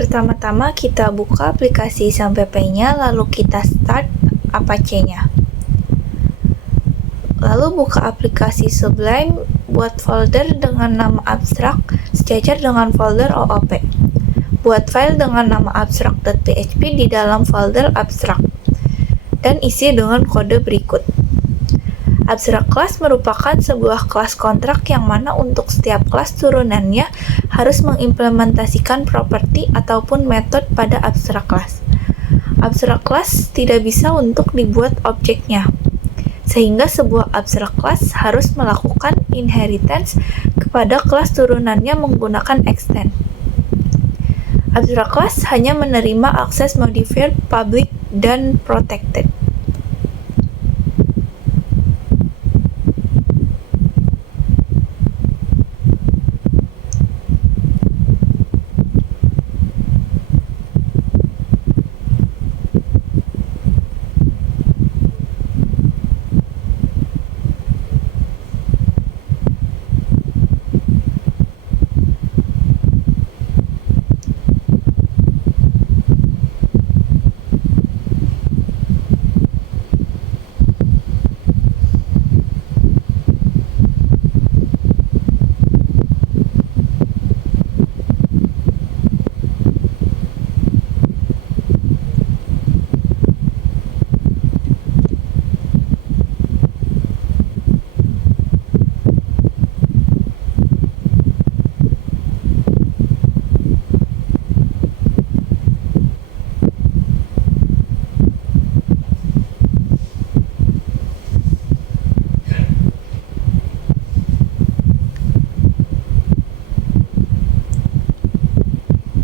Pertama-tama kita buka aplikasi XAMPP-nya, lalu kita start Apache-nya. Lalu buka aplikasi Sublime, buat folder dengan nama abstrak sejajar dengan folder OOP. Buat file dengan nama abstract.php di dalam folder abstrak, dan isi dengan kode berikut. Abstract class merupakan sebuah kelas kontrak yang mana untuk setiap kelas turunannya harus mengimplementasikan properti ataupun metode pada abstract class. Abstract class tidak bisa untuk dibuat objeknya, sehingga sebuah abstract class harus melakukan inheritance kepada kelas turunannya menggunakan extend. Abstract class hanya menerima akses modifier public dan protected.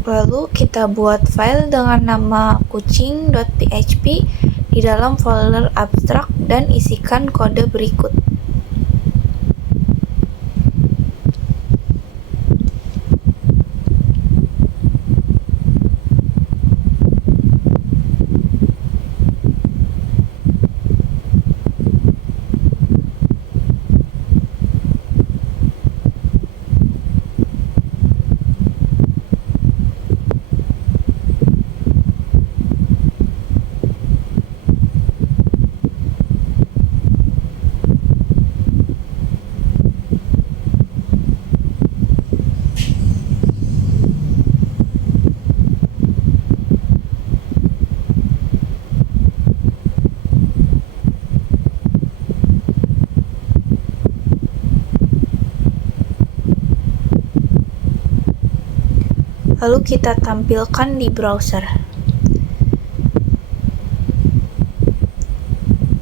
Lalu kita buat file dengan nama kucing.php di dalam folder abstrak dan isikan kode berikut. Lalu kita tampilkan di browser.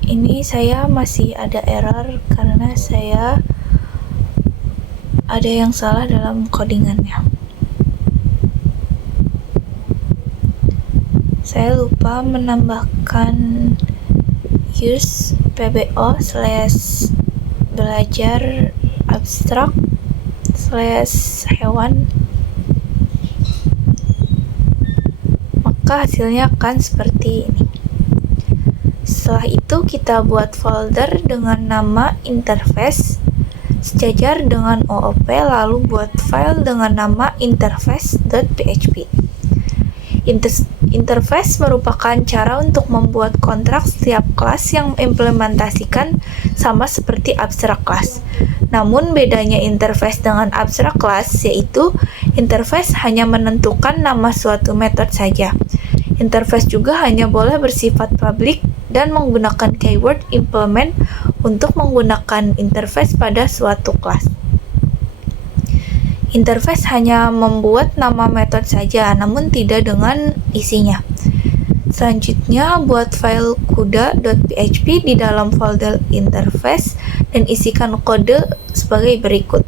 Ini saya masih ada error karena saya ada yang salah dalam codingannya. Saya lupa menambahkan use pbo / belajar abstrak / hewan, maka hasilnya akan seperti ini. Setelah itu kita buat folder dengan nama interface sejajar dengan OOP, lalu buat file dengan nama interface.php. Interface merupakan cara untuk membuat kontrak setiap kelas yang mengimplementasikan sama seperti abstract class. Namun bedanya interface dengan abstract class yaitu interface hanya menentukan nama suatu metode saja. Interface juga hanya boleh bersifat public dan menggunakan keyword implement untuk menggunakan interface pada suatu kelas. Interface hanya membuat nama metode saja, namun tidak dengan isinya. Selanjutnya, buat file kuda.php di dalam folder interface dan isikan kode sebagai berikut.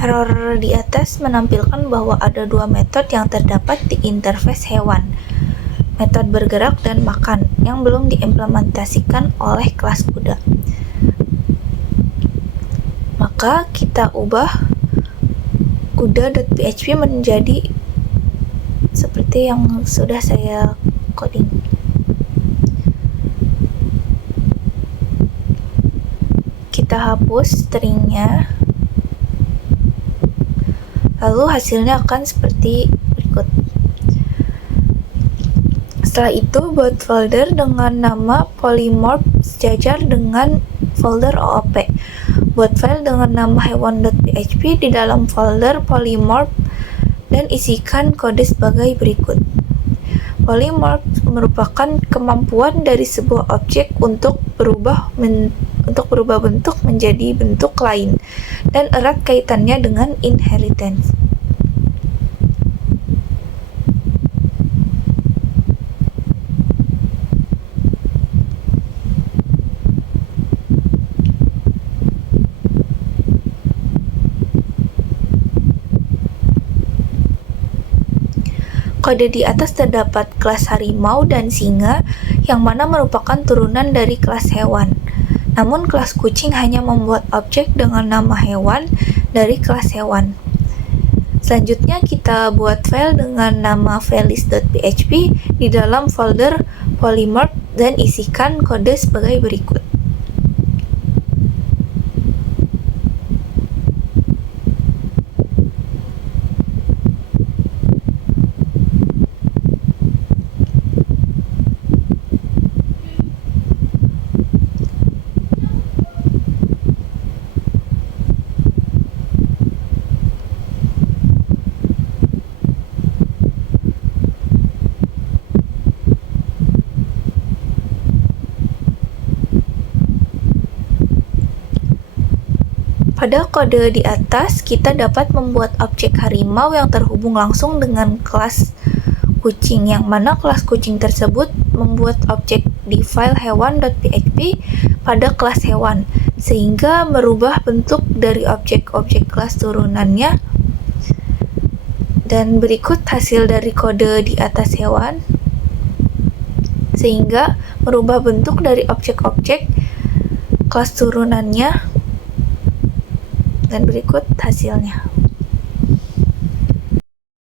Error di atas menampilkan bahwa ada dua metode yang terdapat di interface hewan, metode bergerak dan makan, yang belum diimplementasikan oleh kelas kuda. Maka kita ubah kuda.php menjadi seperti yang sudah saya coding. Kita hapus stringnya, lalu hasilnya akan seperti berikut. Setelah itu, buat folder dengan nama polymorph sejajar dengan folder OOP. Buat file dengan nama hewan.php di dalam folder polymorph dan isikan kode sebagai berikut. Polymorph merupakan kemampuan dari sebuah objek untuk berubah bentuk menjadi bentuk lain dan erat kaitannya dengan inheritance. Kode di atas terdapat kelas harimau dan singa yang mana merupakan turunan dari kelas hewan. Namun kelas kucing hanya membuat objek dengan nama hewan dari kelas hewan. Selanjutnya kita buat file dengan nama values.php di dalam folder polymorph dan isikan kode sebagai berikut. Pada kode di atas, kita dapat membuat objek harimau yang terhubung langsung dengan kelas kucing, yang mana kelas kucing tersebut membuat objek di file hewan.php pada kelas hewan, sehingga merubah bentuk dari objek-objek kelas turunannya. Dan berikut hasil dari kode di atas hewan, sehingga merubah bentuk dari objek-objek kelas turunannya. Dan berikut hasilnya.